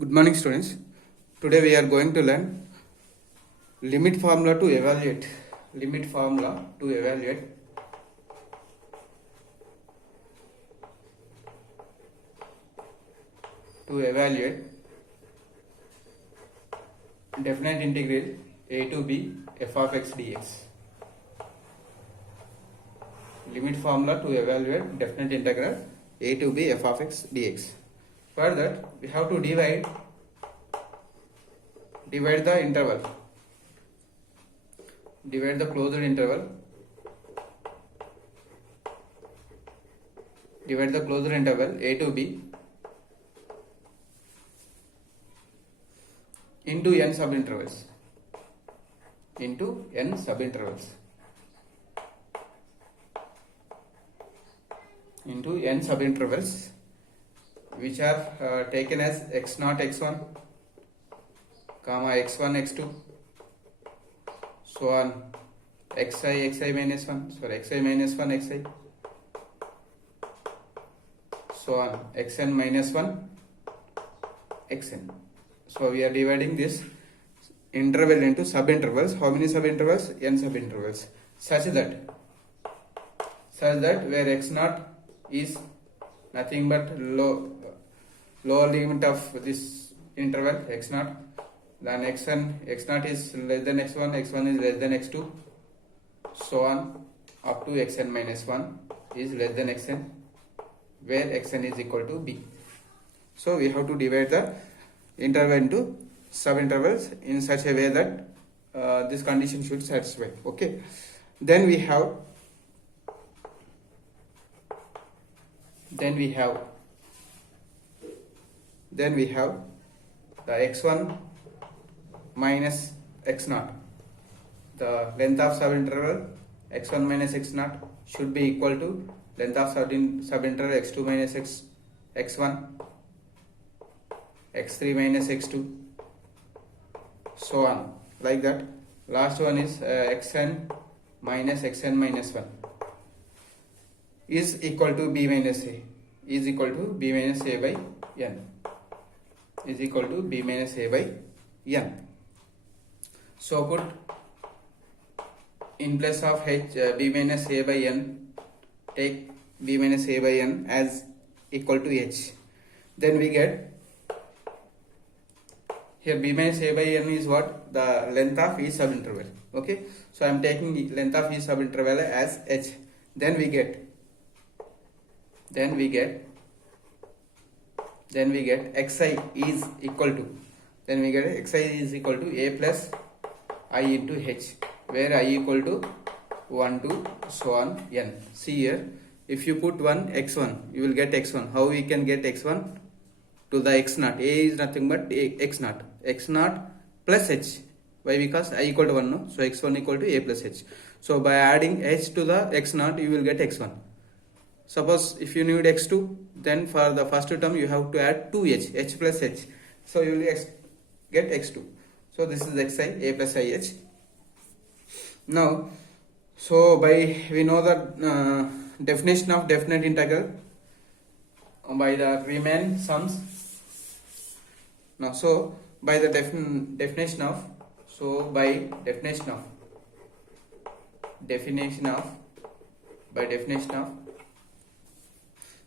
Good morning, students. Today we are going to learn limit formula to evaluate. Limit formula to evaluate definite integral a to b f of x dx. Limit formula to evaluate definite integral a to b f of x dx. For that we have to divide the interval, divide the closed interval, a to b into n subintervals, which are taken as x0 x1 comma x1 x2 so on xi minus 1, sorry, xi minus 1 xi so on xn minus 1 xn. So we are dividing this interval into subintervals. How many subintervals? N subintervals, such that where x0 is nothing but lower limit of this interval x0, then x0 is less than x1 is less than x2 so on up to xn minus 1 is less than xn, where xn is equal to b. So we have to divide the interval into subintervals in such a way that this condition should satisfy. Okay, then we have the x1 minus x0. The length of subinterval x1 minus x0 should be equal to length of subinterval x2 minus x1, x3 minus x2 so on, like that. Last one is xn minus 1 is equal to b minus a, by n, So put in place of b minus a by n, take b minus a by n as equal to h. Then we get here b minus a by n is what? The length of each subinterval. Okay, so I am taking the length of each subinterval as h. Then we get xi is equal to a plus I into h, where I equal to 1 to so on n. See here, if you put 1 x1, you will get x1. How we can get x1? To the x0. A is nothing but x0 plus h. Why? Because I equal to 1, no? So x1 equal to a plus h. So by adding h to the x0, you will get x1. Suppose if you need x2, then for the first term you have to add 2h, h plus h. So you will get x2. So this is xi, a plus ih. Now, so we know the definition of definite integral by the Riemann sums. Now, so by definition of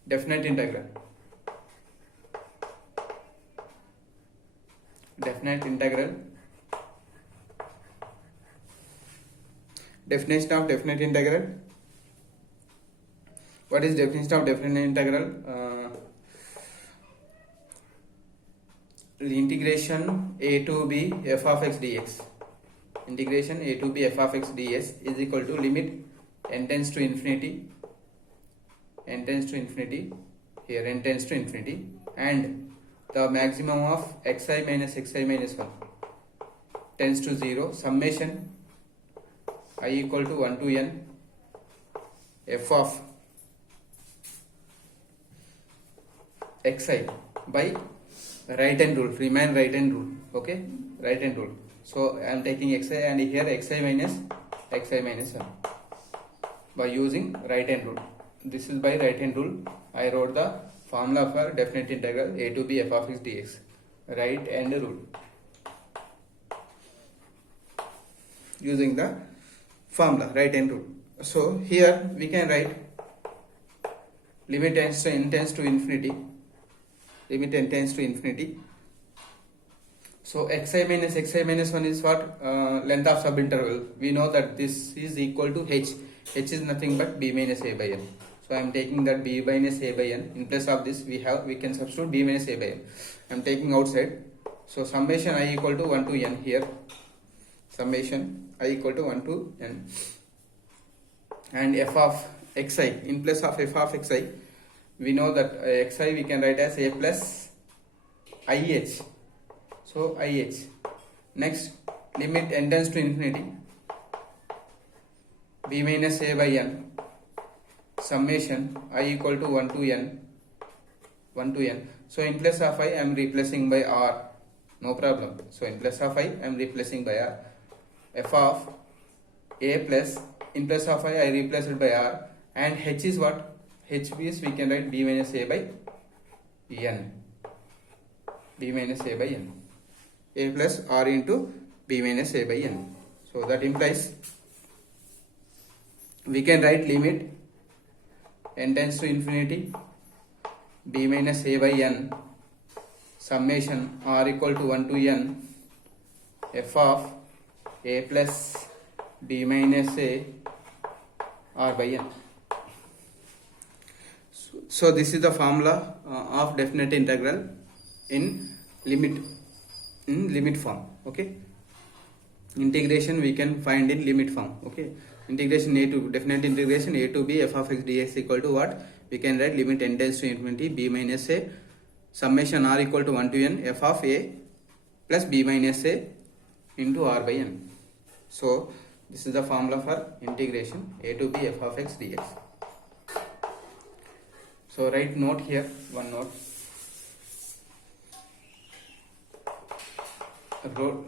definite integral, definition of definite integral. What is definition of definite integral? The integration a to b f of x dx. Integration a to b f of x dx is equal to limit n tends to infinity, here n tends to infinity, and the maximum of xi minus 1 tends to 0, summation I equal to 1 to n f of xi by Riemann right hand rule. Okay, right hand rule. So I am taking xi and here xi minus 1 by using right hand rule. This is by right hand rule. I wrote the formula for definite integral a to b f of x dx. right end rule using the formula right end rule. So here we can write limit tends to infinity, limit n tends to infinity. So xi minus 1 is what? Length of subinterval. We know that this is equal to h. H is nothing but b minus a by n. So I am taking that b minus a by n. In place of this we can substitute b minus a by n. I am taking outside. So summation I equal to 1 to n here. Summation I equal to 1 to n. And f of xi, in place of f of xi, we know that xi we can write as a plus ih. So ih. Next, limit n tends to infinity, b minus a by n, summation I equal to 1 to n. So in place of I am replacing by r, no problem. So in place of I am replacing by r. F of a plus, in place of I replace it by r, and h is what? H is we can write b minus a by n. B minus a by n. A plus r into b minus a by n. So that implies we can write limit n tends to infinity, b minus a by n, summation r equal to 1 to n, f of a plus b minus a r by n. So this is the formula of definite integral in limit form. Okay, integration we can find in limit form. Okay, integration a to definite integration a to b f of x dx equal to what? We can write limit n tends to infinity, b minus a, summation r equal to 1 to n, f of a plus b minus a into r by n. So this is the formula for integration a to b f of x dx. So write note here, one note.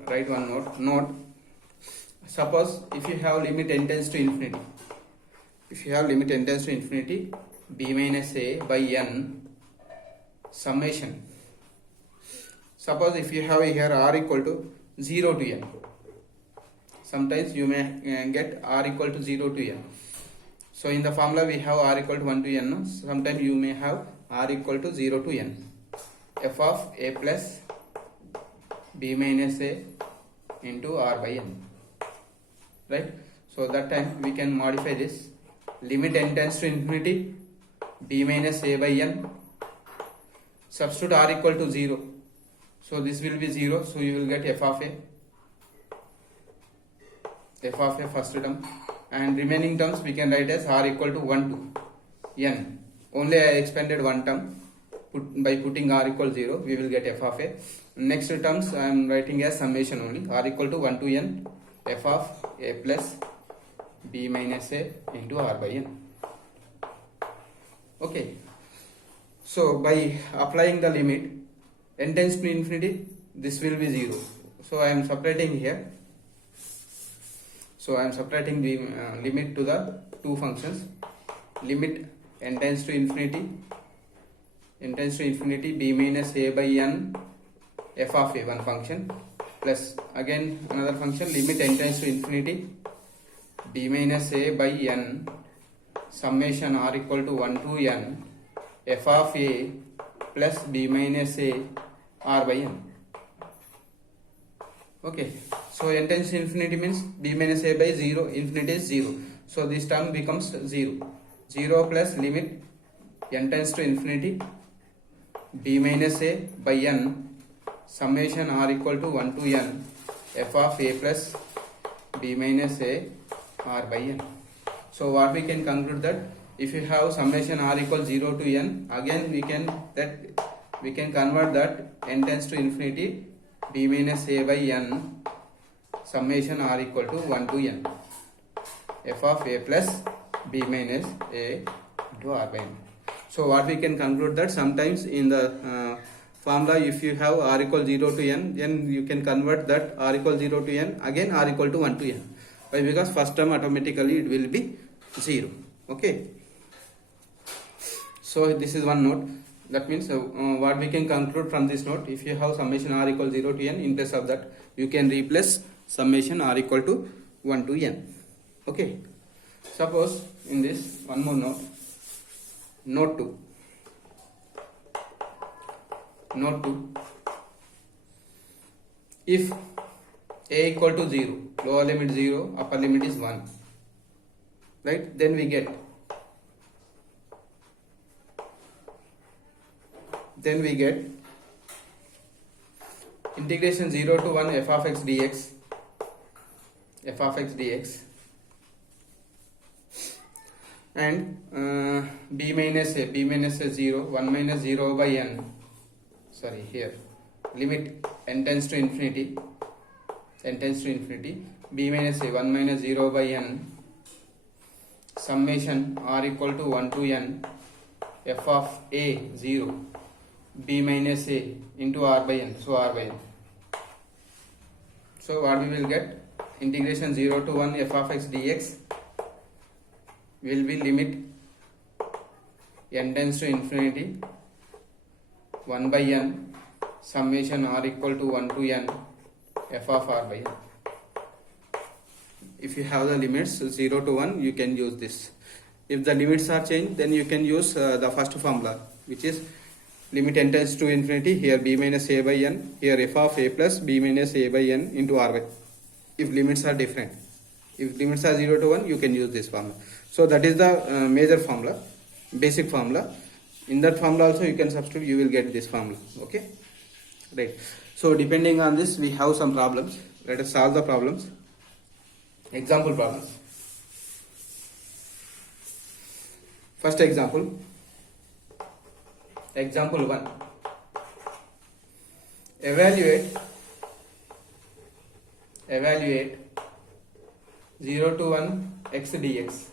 Write one note. Note. Suppose if you have limit n tends to infinity, b minus a by n, summation. Suppose if you have here r equal to 0 to n. Sometimes you may get r equal to 0 to n. So in the formula we have r equal to 1 to n. Sometimes you may have r equal to 0 to n. F of a plus b minus a into r by n. Right? So that time we can modify this. Limit n tends to infinity, b minus a by n. Substitute r equal to 0. So this will be 0. So you will get f of a first term, and remaining terms we can write as r equal to 1 to n. Only I expanded one term. By putting r equal 0, we will get f of a. Next terms I am writing as summation only, r equal to 1 to n, f of a plus b minus a into r by n. Okay. So by applying the limit n tends to infinity, this will be 0. So I am separating here. So I am separating the limit to the two functions. Limit n tends to infinity, b minus a by n, f of a, one function, plus again another function, limit n tends to infinity, b minus a by n, summation r equal to 1 to n, f of a plus b minus a r by n. Okay, so n tends to infinity means b minus a by 0, infinity is 0. So this term becomes 0. 0 plus limit n tends to infinity, b minus a by n, summation r equal to 1 to n, f of a plus b minus a r by n. So what we can conclude that if you have summation r equal 0 to n, again we can convert that n tends to infinity, b minus a by n, summation r equal to 1 to n, f of a plus b minus a into r by n. So what we can conclude that sometimes in the formula if you have r equal 0 to n, then you can convert that r equal 0 to n, again r equal to 1 to n. Why? Because first term automatically it will be 0. Okay. So this is one note. That means what we can conclude from this note, if you have summation r equal 0 to n, in place of that you can replace summation r equal to 1 to n. Okay. Suppose in this one more note, note 2. Note 2. If a equal to 0, lower limit 0, upper limit is 1, right? Then we get integration 0 to 1 f of x dx, and b minus a 0, 1 minus 0 by n, sorry, here limit n tends to infinity, b minus a 1 minus 0 by n, summation r equal to 1 to n, f of a 0, b minus a into r by n, so r by n. So what we will get, integration 0 to 1 f of x dx will be limit n tends to infinity 1 by n, summation r equal to 1 to n, f of r by n. If you have the limits 0 to 1, you can use this. If the limits are changed, then you can use the first formula, which is limit n tends to infinity, here b minus a by n, here f of a plus b minus a by n into r by. If limits are different, if limits are 0 to 1, you can use this formula. So that is the major formula, basic formula. In that formula also you can substitute, you will get this formula. Okay, right. So depending on this, we have some problems. Let us solve the problems. Example problems. First example, example 1. Evaluate 0 to 1 x dx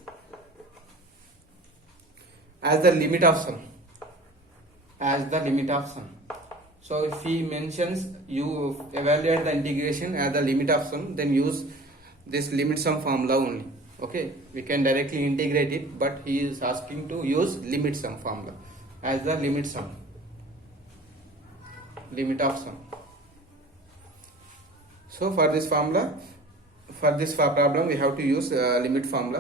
as the limit of sum. So if he mentions you evaluate the integration as the limit of sum, then use this limit sum formula only. Okay, we can directly integrate it, but he is asking to use limit sum formula as the limit of sum. So for this formula, for this problem, we have to use limit sum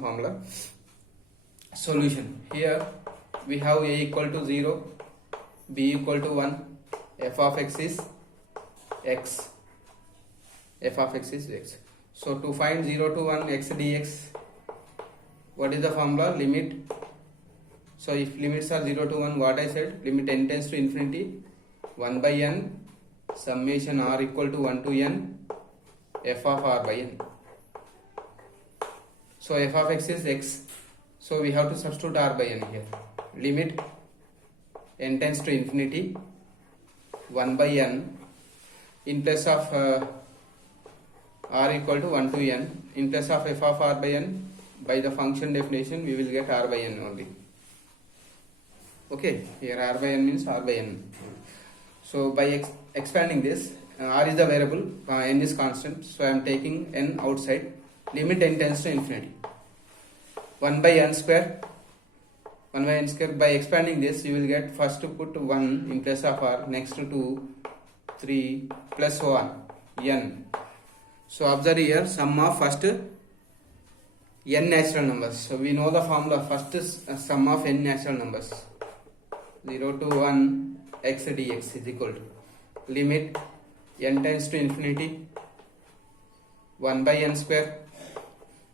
formula. Solution. Here we have a equal to 0, b equal to 1, f of x is x. So to find 0 to 1 x dx, what is the formula? Limit. So if limits are 0 to 1, what I said, limit n tends to infinity 1 by n, summation r equal to 1 to n, f of r by n. So f of x is x, so we have to substitute r by n here. Limit n tends to infinity 1 by n, in place of r equal to 1 to n, in place of f of r by n, by the function definition we will get r by n only. Okay, here r by n means r by n. So by expanding this, r is the variable, n is constant, so I am taking n outside. Limit n tends to infinity 1 by n square. By expanding this, you will get, first to put 1 in place of r, next to 2, 3, plus 1, n. So observe here, sum of first n natural numbers. So we know the formula, first is sum of n natural numbers. 0 to 1 x dx is equal to limit n tends to infinity 1 by n square,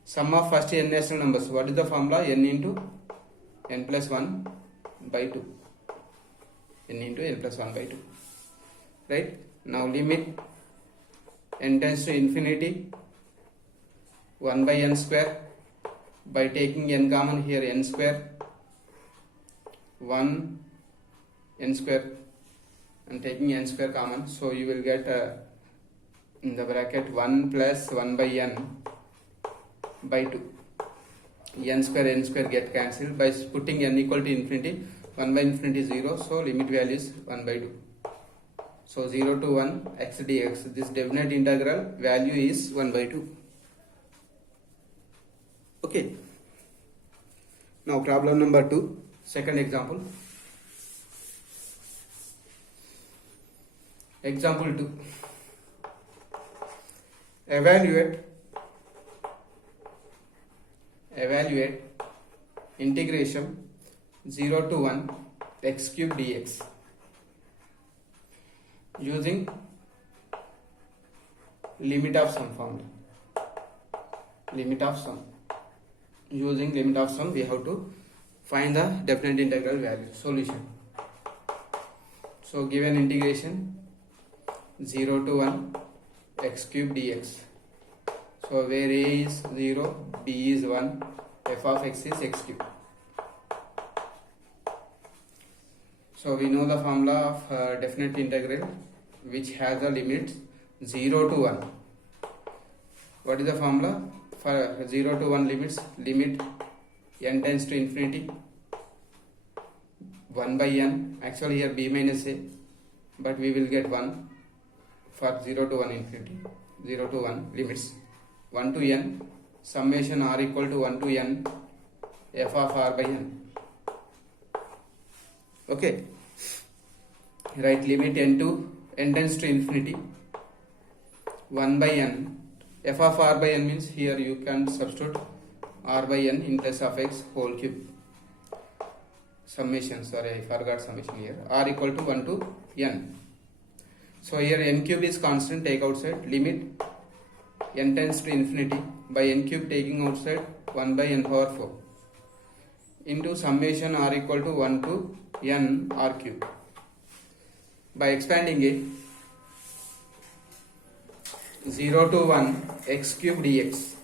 sum of first n natural numbers. What is the formula? N into n plus 1 by 2. N into n plus 1 by 2. Right? Now limit n tends to infinity 1 by n square. By taking n common here, n square 1 n square, and taking n square common, so you will get in the bracket 1 plus 1 by n by 2. N square get cancelled. By putting n equal to infinity, 1 by infinity is 0, so limit value is 1 by 2. So 0 to 1 x dx, this definite integral value is 1 by 2. Okay. Now problem number 2, second example. Example 2. Evaluate integration 0 to 1 x cube dx using limit of sum formula. Using limit of sum, we have to find the definite integral value. Solution. So given integration 0 to 1 x cube dx. So where a is 0, b is 1, f of x is x cube. So we know the formula of definite integral which has the limits 0 to 1. What is the formula for 0 to 1 limits? Limit n tends to infinity 1 by n. Actually here b minus a, but we will get 1 for 0 to 1 infinity. 0 to 1 limits 1 to n summation r equal to 1 to n f of r by n. Okay, right, limit n tends to infinity 1 by n. F of r by n means here you can substitute r by n in place of x whole cube. Summation, sorry, I forgot summation here. R equal to 1 to n. So here n cube is constant, take outside. Limit n tends to infinity by n cube taking outside 1 by n power 4 into summation r equal to 1 to n r cube. By expanding it 0 to 1 x cube dx.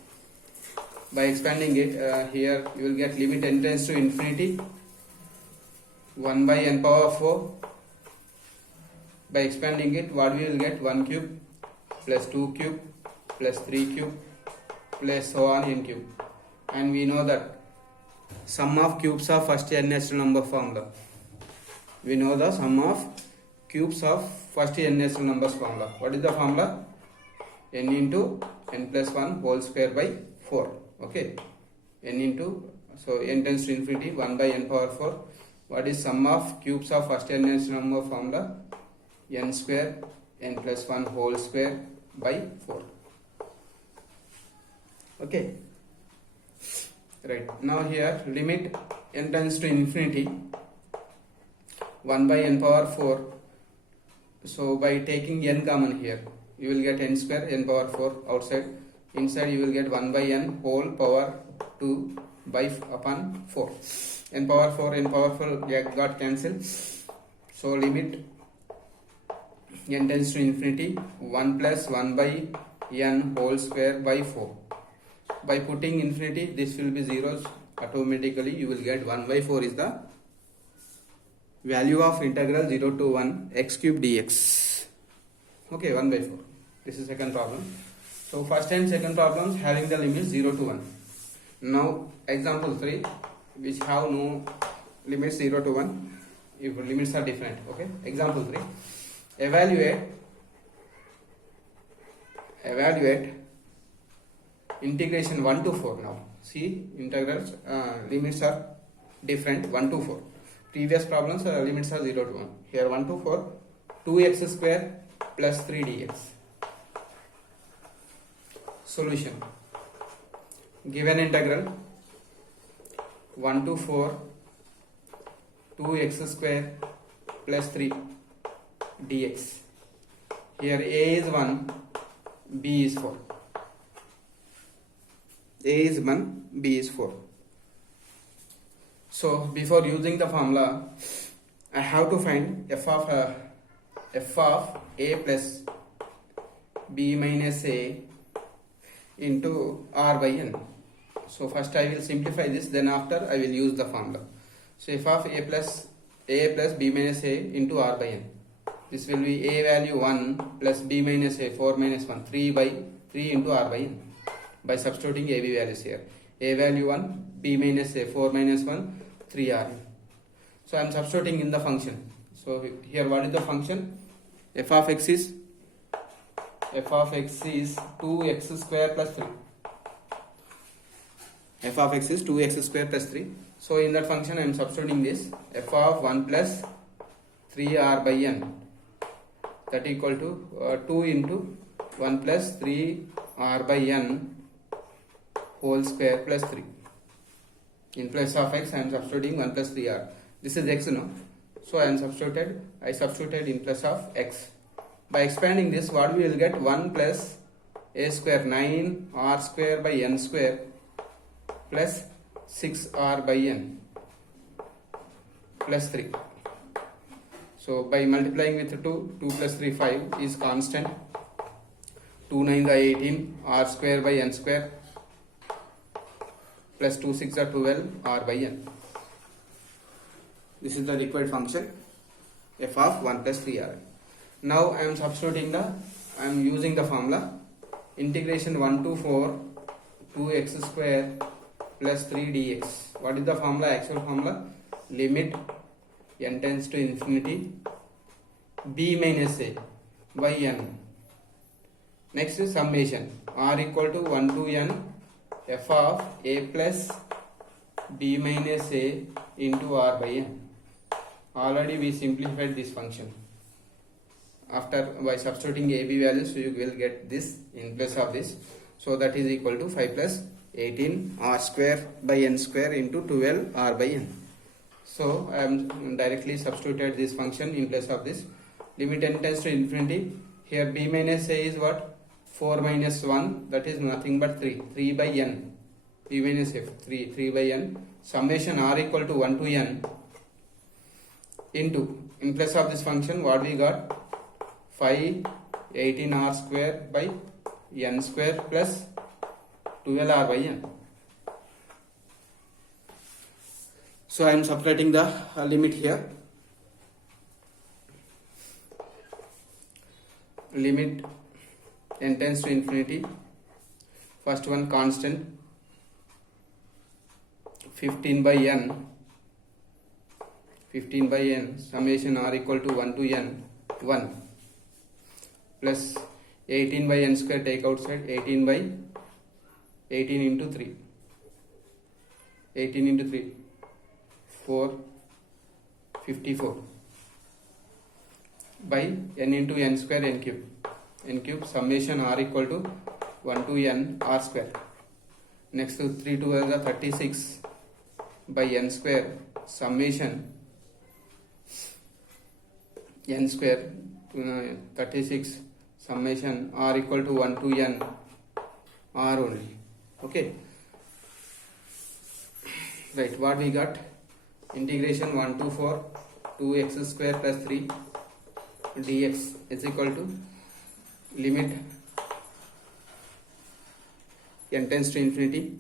By expanding it, here you will get limit n tends to infinity 1 by n power 4. By expanding it, what we will get? 1 cube plus 2 cube plus 3 cube plus so on n cube. And we know that sum of cubes of first n natural number formula. We know the sum of cubes of first n natural numbers formula. What is the formula? N into n plus 1 whole square by 4. Okay, n into, so n tends to infinity 1 by n power 4. What is sum of cubes of first n natural number formula? N square n plus 1 whole square by 4. Okay, right, now here limit n tends to infinity 1 by n power 4. So by taking n common here, you will get n square n power 4 outside. Inside you will get 1 by n whole power 2 by upon 4. N power 4 got cancelled. So limit n tends to infinity 1 plus 1 by n whole square by 4. By putting infinity, this will be zeros. Automatically you will get 1 by 4 is the value of integral 0 to 1 x cube dx. Okay, 1 by 4. This is second problem. So first and second problems having the limits 0 to 1. Now example 3, which have no limits 0 to 1, if limits are different. Okay, example 3. Evaluate integration 1 to 4. Now see, integrals limits are different 1 to 4. Previous problems limits are 0 to 1. Here 1 to 4, 2x square plus 3 dx. Solution. Given integral 1 to 4, 2x square plus 3 dx. Here a is 1, b is 4. A is 1, b is 4. So before using the formula, I have to find f of a plus b minus a into r by n. So first I will simplify this, then after I will use the formula. So f of a plus b minus a into r by n. This will be a value 1 plus b minus a 4 minus 1, 3 by 3 into r by n. By substituting a b values here, a value 1, b minus a 4 minus 1, 3 r. So I am substituting in the function. So here what is the function? F of x is 2x square plus 3. F of x is 2x square plus 3. So in that function I am substituting this f of 1 plus 3r by n that equal to 2 into 1 plus 3 r by n whole square plus 3. In place of x I am substituting 1 plus 3r. This is x, no? So I substituted in place of x. By expanding this, what we will get? 1 plus a square 9 r square by n square plus 6 r by n plus 3. So by multiplying with 2 plus 3 5 is constant. 2 9 are 18 r square by n square plus 2 6 are 12 r by n. This is the required function f of 1 plus 3r. Now I am using the formula integration 1 to 4 2x square plus 3 dx. What is the formula? Actual formula, limit n tends to infinity b minus a by n. Next is summation r equal to 1 to n f of a plus b minus a into r by n. Already we simplified this function. After by substituting a b values, you will get this in place of this. So that is equal to 5 plus 18 r square by n square into 12 r by n. So I am directly substituted this function in place of this. Limit n tends to infinity. Here b minus a is what? 4 minus 1, that is nothing but 3. 3 by n. b minus a 3 by n. Summation r equal to 1 to n into, in place of this function, what we got? 5 18 r square by n square plus 12 r by n. So I am subtracting the limit here. Limit n tends to infinity. First one constant 15 by n. 15 by n summation r equal to 1 to n 1 plus 18 by n square, take outside, 18 by 18 into 3, 18 into 3 4 54 by n into n square n cube summation r equal to 1 to n r square. Next to 3 to the 36 by n square summation n square 36 summation r equal to 1 to n r only. Okay, right, what we got? Integration 1 to 4 2x square plus 3 dx is equal to limit n tends to infinity,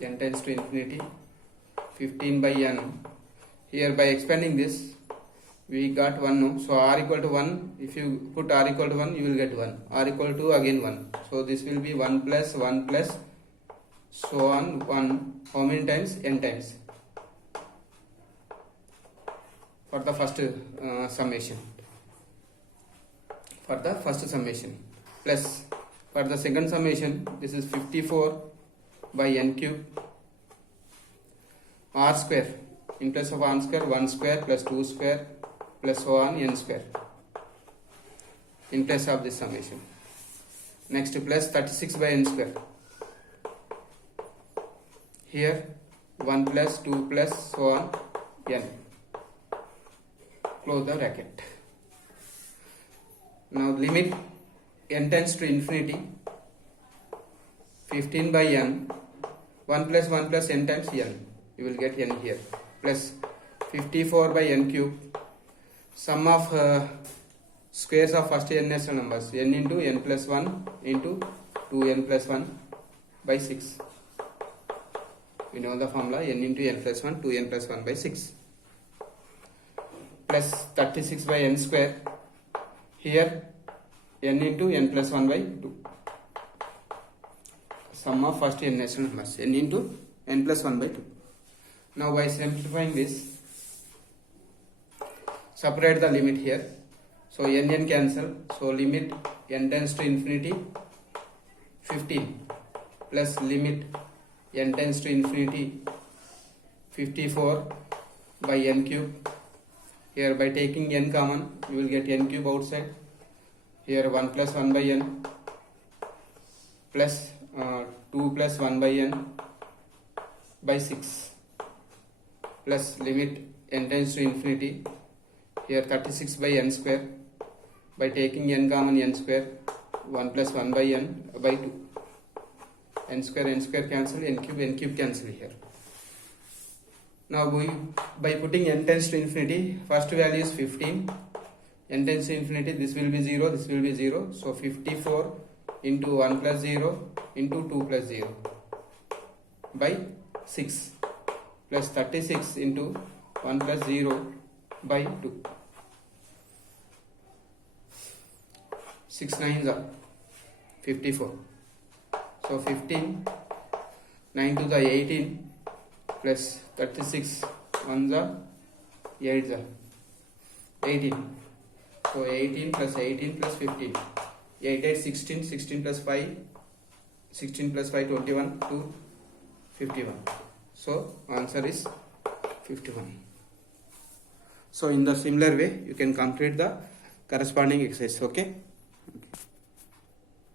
n tends to infinity 15 by n. Here by expanding this we got 1, no? So r equal to 1, if you put r equal to 1 you will get 1, r equal to again 1, so this will be 1 plus so on 1. How many times? N times for the first summation, for the first summation, plus for the second summation this is 54 by n cube r square, in place of r square 1 square plus 2 square plus so on n square in place of this summation. Next plus 36 by n square. Here 1 plus 2 plus so on n. Close the bracket. Now limit n tends to infinity 15 by n 1 plus n times n, you will get n here, plus 54 by n cube, sum of squares of first n natural numbers, n into n plus 1 into 2n plus 1 by 6. We know the formula, n into n plus 1 2n plus 1 by 6 plus 36 by n square. Here n into n plus 1 by 2, sum of first n natural numbers, n into n plus 1 by 2. Now by simplifying this, separate the limit here, so n cancel, so limit n tends to infinity 15 plus limit n tends to infinity 54 by n cube Here by taking n common, you will get n cube outside. Here 1 plus 1 by n plus 2 plus 1 by n by 6 plus limit n tends to infinity. Here 36 by n square. By taking n common, n square, 1 plus 1 by n by 2. N square cancel, n cube cancel here. Now by putting n tends to infinity, first value is 15. N tends to infinity, this will be 0, this will be 0. So 54 into 1 plus 0 into 2 plus 0 by 6 plus 36 into 1 plus 0 by 2. 6 9s are 54. So 15, 9 to the 18 plus 36 1s are 8s are 18. So 18 plus 18 plus 15. 8 8 16, 16 plus 5, 16 plus 5 21 to 51. So answer is 51. So in the similar way you can complete the corresponding exercise. Okay.